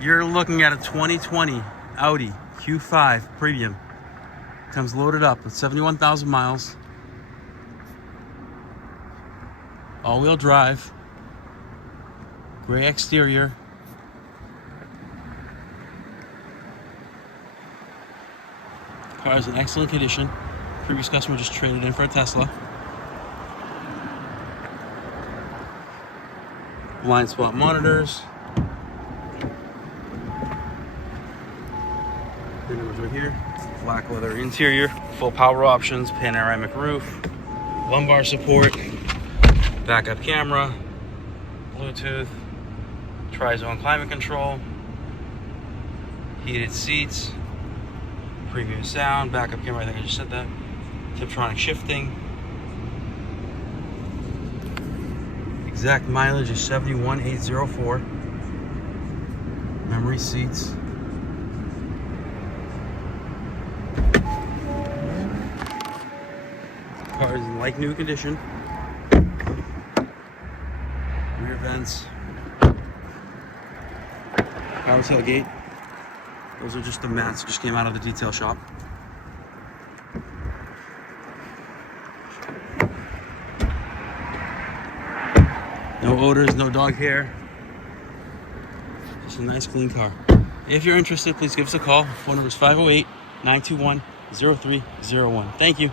You're looking at a 2020 Audi Q5 Premium. Comes loaded up with 71,000 miles. All-wheel drive. Gray exterior. Car is in excellent condition. Previous customer just traded in for a Tesla. Blind spot monitors. The numbers right here. Black leather interior. Full power options. Panoramic roof. Lumbar support. Backup camera. Bluetooth. Tri-zone climate control. Heated seats. Premium sound. Backup camera. I think I just said that. Tiptronic shifting. Exact mileage is 71,804. Memory seats. Car is in like new condition. Rear vents. Power tailgate. Those are just the mats that just came out of the detail shop. No odors, no dog hair. Just a nice clean car. If you're interested, please give us a call. Phone number is 508-921-0301. Thank you.